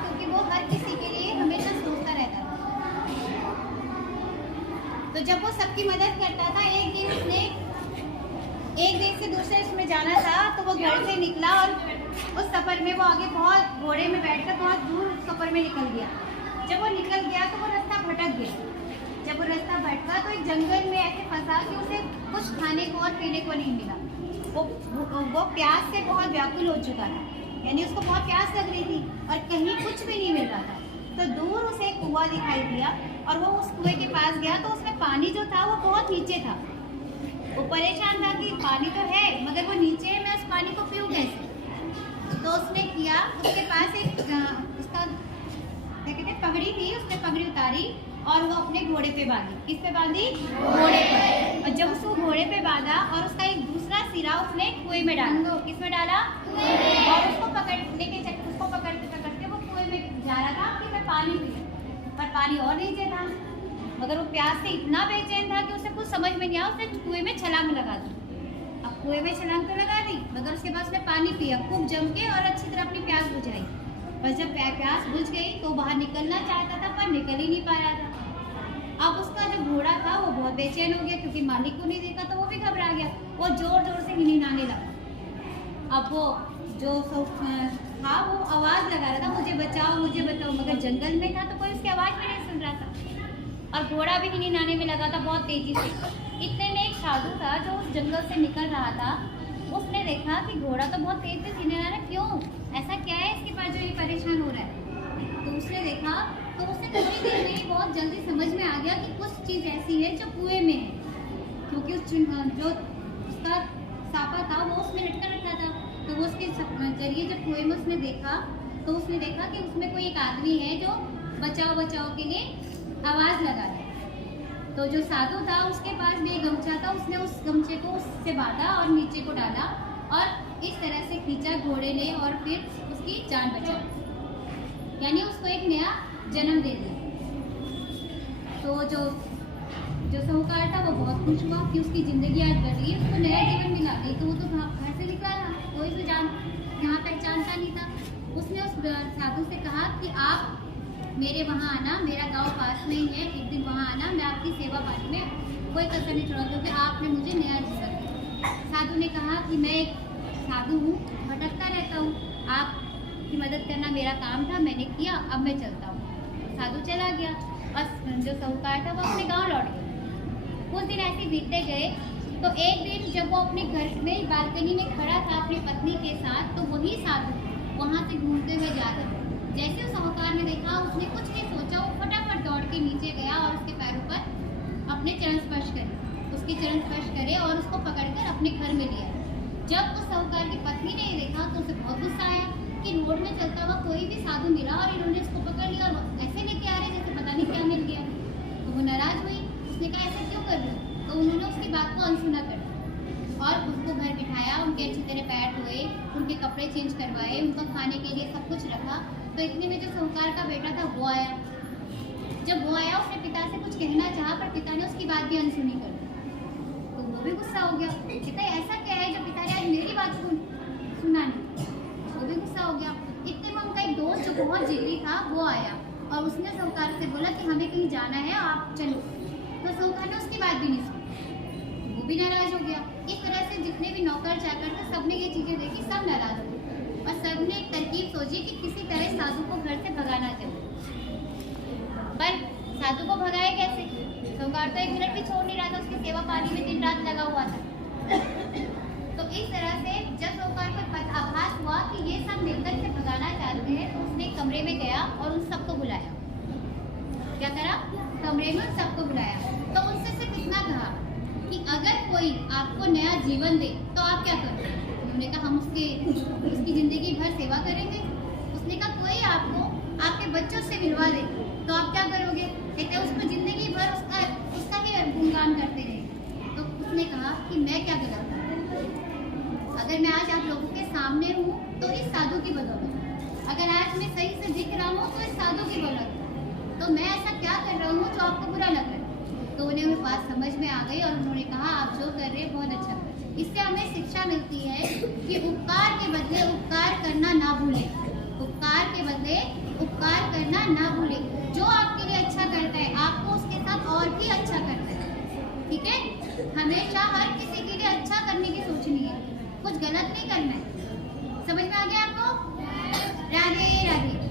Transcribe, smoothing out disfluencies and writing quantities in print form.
क्योंकि वो हर किसी के लिए हमेशा सोचता रहता था। तो जब वो सबकी मदद करता था, एक दिन उसने एक देश से दूसरे देश में जाना था, तो वो घर से निकला और उस सफ़र में वो आगे बहुत घोड़े में बैठकर बहुत दूर सफ़र में निकल गया। जब वो निकल गया तो वो रास्ता भटक गया। जब वो रास्ता भटका तो एक जंगल में ऐसे फंसा कि उसे कुछ खाने को और पीने को नहीं मिला। वो प्यास से बहुत व्याकुल हो चुका था, यानी उसको बहुत प्यास लग रही थी और कहीं कुछ भी नहीं मिल रहा था। तो दूर उसे एक कुआं दिखाई दिया और वो उस कुएं के पास गया तो उसमें पानी जो था वो बहुत नीचे था। वो परेशान था कि पानी तो है मगर वो नीचे है, मैं उस पानी को पीऊँ कैसे। तो उसने किया, उसके पास एक उसका क्या कहते हैं पगड़ी थी, उसने पगड़ी उतारी और वो अपने घोड़े पे बांधी। किस पे बांधी? घोड़े पर। और जब उसको घोड़े पे बांधा और उसका एक दूसरा सिरा उसने कुएं में डाला। किस में डाला? और उसको पकड़ते पकड़ते वो कुएं में जा रहा था कि मैं पानी पीऊँ, पर पानी और नीचे था। मगर वो प्यास से इतना बेचैन था कि उसे कुछ समझ में नहीं आया। उसने कुएं में छलांग लगा दी। अब कुएं में छलांग तो लगा दी मगर उसके बाद उसने पानी पिया खूब जम के और अच्छी तरह अपनी प्यास बुझाई। बस जब प्यास बुझ गई तो बाहर निकलना चाहता था पर निकल ही नहीं पा रहा था। अब उसका जो घोड़ा था वो बहुत बेचैन हो गया क्योंकि मालिक को नहीं देखा, तो वो भी घबरा गया। वो जोर जोर से हिनहिनाने लगा। अब वो जो था वो आवाज़ लगा रहा था, मुझे बचाओ मुझे बताओ, मगर जंगल में था तो कोई उसकी आवाज़ भी नहीं सुन रहा था। और घोड़ा भी हिनहिनाने में लगा था बहुत तेजी से। इतने में एक साधु था जो उस जंगल से निकल रहा था। उसने देखा कि घोड़ा तो बहुत तेज से हिनहिना रहा है, क्यों, ऐसा क्या है इसके पास जो ये परेशान हो रहा है। तो उसने देखा तो उसे थोड़ी देर में ही बहुत जल्दी समझ में आ गया कि कुछ चीज़ ऐसी है जो कुएं में है, क्योंकि उस जो उसका सापा था वो उसमें लटका रखा था। तो वो उसके जरिए जब कुएं में उसने देखा तो उसने देखा कि उसमें कोई एक आदमी है जो बचाओ बचाओ के लिए आवाज़ लगा रहा है। तो जो साधु था उसके पास भी एक गमछा था, उसने उस गमछे को उससे बांधा और नीचे को डाला और इस तरह से खींचा घोड़े ने और फिर उसकी जान बचा, यानी उसको एक नया जन्म दे दिया। तो जो साहूकार था वो बहुत खुश हुआ कि उसकी ज़िंदगी आज बदली, उसको नया जीवन मिला। नहीं तो वो तो घर से निकला था, कोई तो यहाँ पहचानता नहीं था। उसने उस साधु से कहा कि आप मेरे वहाँ आना, मेरा गांव पास में ही है, एक दिन वहाँ आना, मैं आपकी सेवा पानी में कोई कसर नहीं छोड़ा क्योंकि आपने मुझे नया जीवन दिया। साधु ने कहा कि मैं एक साधु हूँ, भटकता रहता हूँ, आपकी मदद करना मेरा काम था, मैंने किया, अब मैं चलता हूँ। साधु चला गया और जो साहूकार था वो अपने गाँव लौट गया। कुछ दिन ऐसे बीतते गए तो एक दिन जब वो अपने घर में बालकनी में खड़ा था अपनी पत्नी के साथ, तो वही साधु वहाँ से घूमते हुए जा रहा था। जैसे उस साहूकार ने देखा उसने कुछ नहीं सोचा, वो फटाफट दौड़ के नीचे गया और उसके पैरों पर अपने चरण स्पर्श करे, उसके चरण स्पर्श करे और उसको पकड़कर अपने घर में लिया। जब उस साहूकार की पत्नी ने ये देखा तो उसे बहुत गुस्सा आया कि रोड में चलता हुआ कोई भी साधु मिला और इन्होंने उसको पकड़ लिया और ऐसे लेके आ रहे जैसे पता नहीं क्या मिल गया। तो वो नाराज हुई, उसने कहा ऐसे क्यों कर रहे हो। तो उन्होंने उसकी बात को अनसुना कर दिया और उसको घर बिठाया, उनके अच्छी तरह पैर धोए, उनके कपड़े चेंज करवाए, उनका खाने के लिए सब कुछ रखा। तो इतने में जो साहूकार का बेटा था वो आया। जब वो आया उसने पिता से कुछ कहना चाहा पर पिता ने उसकी बात भी अनसुनी कर दी। तो वो भी गुस्सा हो गया, पिता ऐसा क्या है जो पिता ने आज मेरी बात सुना नहीं। वो भी गुस्सा हो गया। इतने में उनका एक दोस्त जो बहुत जिद्दी था वो आया और उसने साहूकार से बोला कि हमें कहीं जाना है, आप चलो। तो साहूकार ने उसकी बात भी नहीं सुनी, वो भी नाराज हो गया। इस तरह से जितने भी नौकर चाकर थे सबने ये चीज़ें देखी, सब नाराज हो गए और सबने एक तरकीब सोची कि किसी तरह साधु को घर से भगाना चाहिए। पर साधु को भगाए कैसे? साहूकार तो एक मिनट भी छोड़ नहीं रहा था, उसकी सेवा पानी में दिन रात लगा हुआ था। तो इस तरह से जब साहूकार को आभास हुआ कि ये सब मिलकर से भगाना चाहते हैं तो उसने एक कमरे में गया और उन सबको बुलाया। क्या करा? कमरे में उन सबको बुलाया तो उनसे सिर्फ इतना कहा कि अगर कोई आपको नया जीवन दे तो आप क्या करोगे। उन्होंने कहा हम उसकी ज़िंदगी भर सेवा करेंगे। उसने कहा कोई आपको आपके बच्चों से मिलवा दे तो आप क्या करोगे। कहते उसको ज़िंदगी भर उसका ही गुणगान करते रहे। तो उसने कहा कि मैं क्या करूँ, अगर मैं आज आप लोगों के सामने हूँ तो इस साधु की बदौलत, अगर आज मैं सही से दिख रहा हूँ तो इस साधु की बदौलत, तो मैं ऐसा क्या कर रहा हूँ जो आपको बुरा लग रहा है। तो उन्हें वो बात समझ में आ गई और उन्होंने कहा आप जो कर रहे हैं बहुत अच्छा कर रहे हैं। इससे हमें शिक्षा मिलती है कि उपकार के बदले उपकार करना ना भूलें, उपकार के बदले उपकार करना ना भूले। जो आपके लिए अच्छा करता है आपको उसके साथ और भी अच्छा करना है, ठीक है। हमेशा हर किसी के लिए अच्छा करने की सोचनी है, कुछ गलत नहीं करना है। समझ में आ गया आपको? राधे राधे।